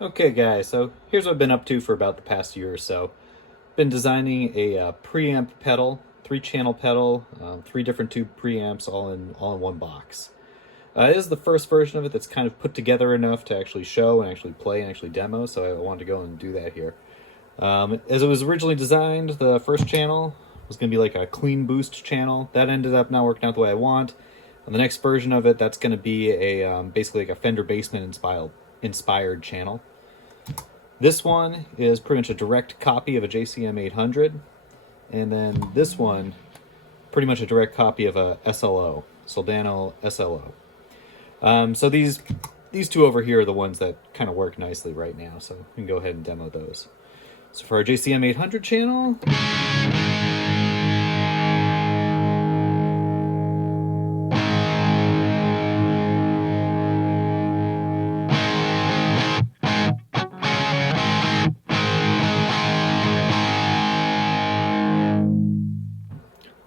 Okay guys, so here's what I've been up to for about the past year or so. Been designing a preamp pedal, 3-channel pedal, 3 different tube preamps all in one box. This is the first version of it that's kind of put together enough to actually show and actually play and actually demo, so I wanted to go and do that here. As it was originally designed, the first channel was going to be like a clean boost channel. That ended up not working out the way I want. And the next version of it, that's going to be a basically like a Fender Bassman inspired channel. This one is pretty much a direct copy of a JCM800, and then this one, pretty much a direct copy of a SLO, Soldano SLO. So these two over here are the ones that kind of work nicely right now, so we can go ahead and demo those. So for our JCM800 channel,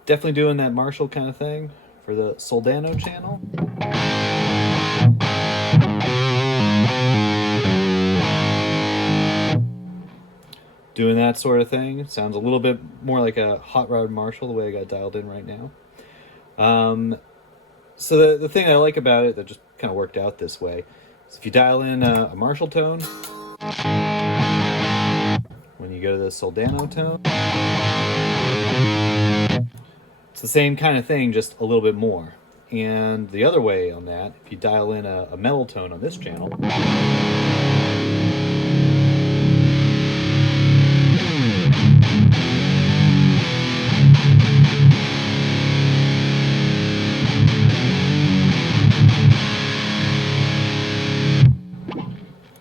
definitely doing that Marshall kind of thing. For the Soldano channel, doing that sort of thing. Sounds a little bit more like a hot rod Marshall the way I got dialed in right now. So the thing I like about it that just kind of worked out this way is if you dial in a Marshall tone, when you go to the Soldano tone, it's the same kind of thing, just a little bit more. And the other way on that, if you dial in a metal tone on this channel,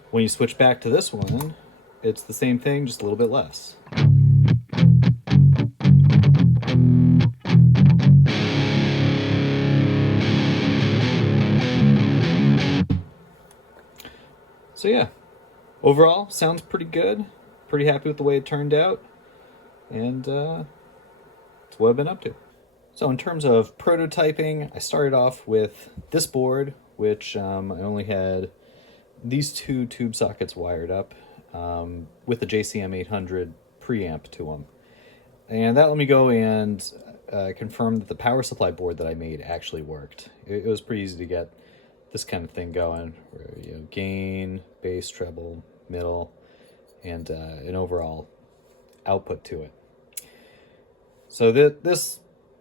when you switch back to this one, it's the same thing, just a little bit less. So yeah, overall, sounds pretty good. Pretty happy with the way it turned out. And that's what I've been up to. So in terms of prototyping, I started off with this board, which I only had these 2 tube sockets wired up with the JCM800 preamp to them. And that let me go and confirm that the power supply board that I made actually worked. It was pretty easy to get this kind of thing going, where gain, bass, treble, middle, and an overall output to it. So this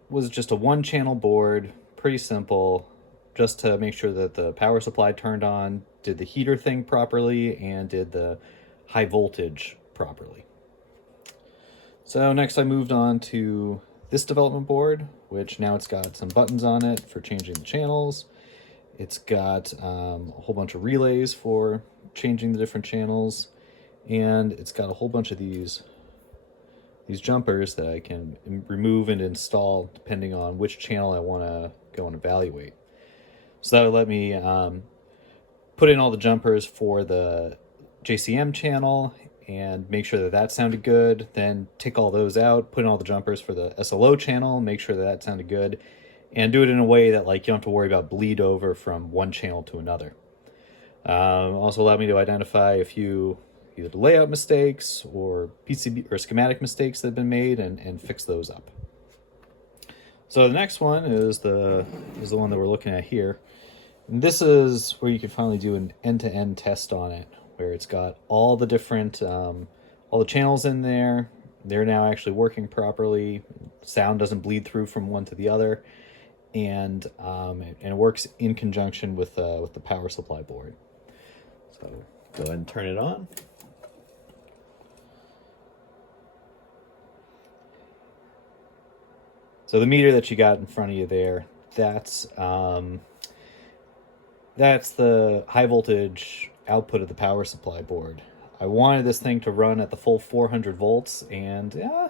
was just a 1-channel board, pretty simple, just to make sure that the power supply turned on, did the heater thing properly, and did the high voltage properly. So next I moved on to this development board, which now it's got some buttons on it for changing the channels. It's got a whole bunch of relays for changing the different channels, and it's got a whole bunch of these jumpers that I can remove and install depending on which channel I want to go and evaluate. So that would let me put in all the jumpers for the JCM channel and make sure that that sounded good, then take all those out, put in all the jumpers for the SLO channel, make sure that that sounded good, and do it in a way that like you don't have to worry about bleed over from one channel to another. Also allowed me to identify a few either layout mistakes or PCB or schematic mistakes that have been made and fix those up. So the next one is the one that we're looking at here. And this is where you can finally do an end-to-end test on it, where it's got all the different all the channels in there. They're now actually working properly. Sound doesn't bleed through from one to the other, and it works in conjunction with the power supply board. So go ahead and turn it on. So the meter that you got in front of you there, that's the high voltage output of the power supply board. I wanted this thing to run at the full 400 volts, and yeah,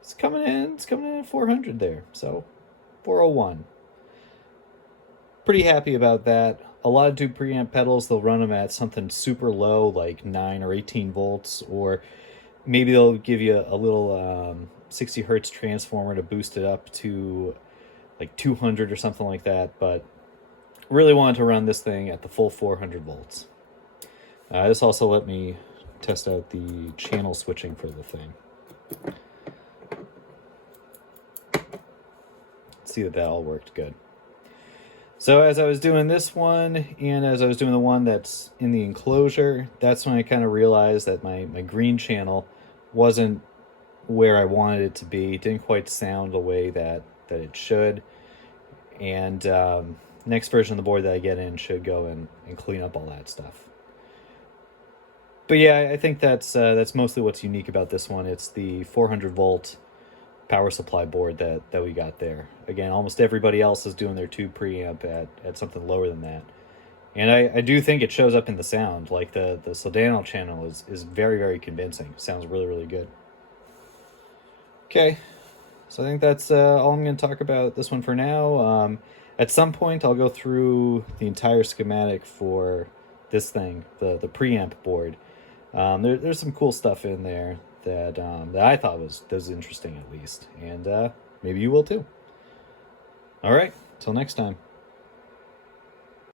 it's coming in at 400 there, so 401. Pretty happy about that. A lot of tube preamp pedals, they'll run them at something super low, like 9 or 18 volts, or maybe they'll give you a little 60 hertz transformer to boost it up to like 200 or something like that, but really wanted to run this thing at the full 400 volts. This also let me test out the channel switching for the thing. See that all worked good. So as I was doing this one, and as I was doing the one that's in the enclosure, that's when I kind of realized that my green channel wasn't where I wanted it to be. It didn't quite sound the way that it should. And next version of the board that I get in should go and clean up all that stuff. But yeah, I think that's mostly what's unique about this one. It's the 400 volt power supply board that we got there. Again, almost everybody else is doing their tube preamp at something lower than that. And I do think it shows up in the sound. Like the Soldano channel is very, very convincing. It sounds really, really good. Okay, so I think that's all I'm going to talk about this one for now. At some point, I'll go through the entire schematic for this thing, the preamp board. There's some cool stuff in there that I thought was interesting, at least, and maybe you will too. All right, till next time.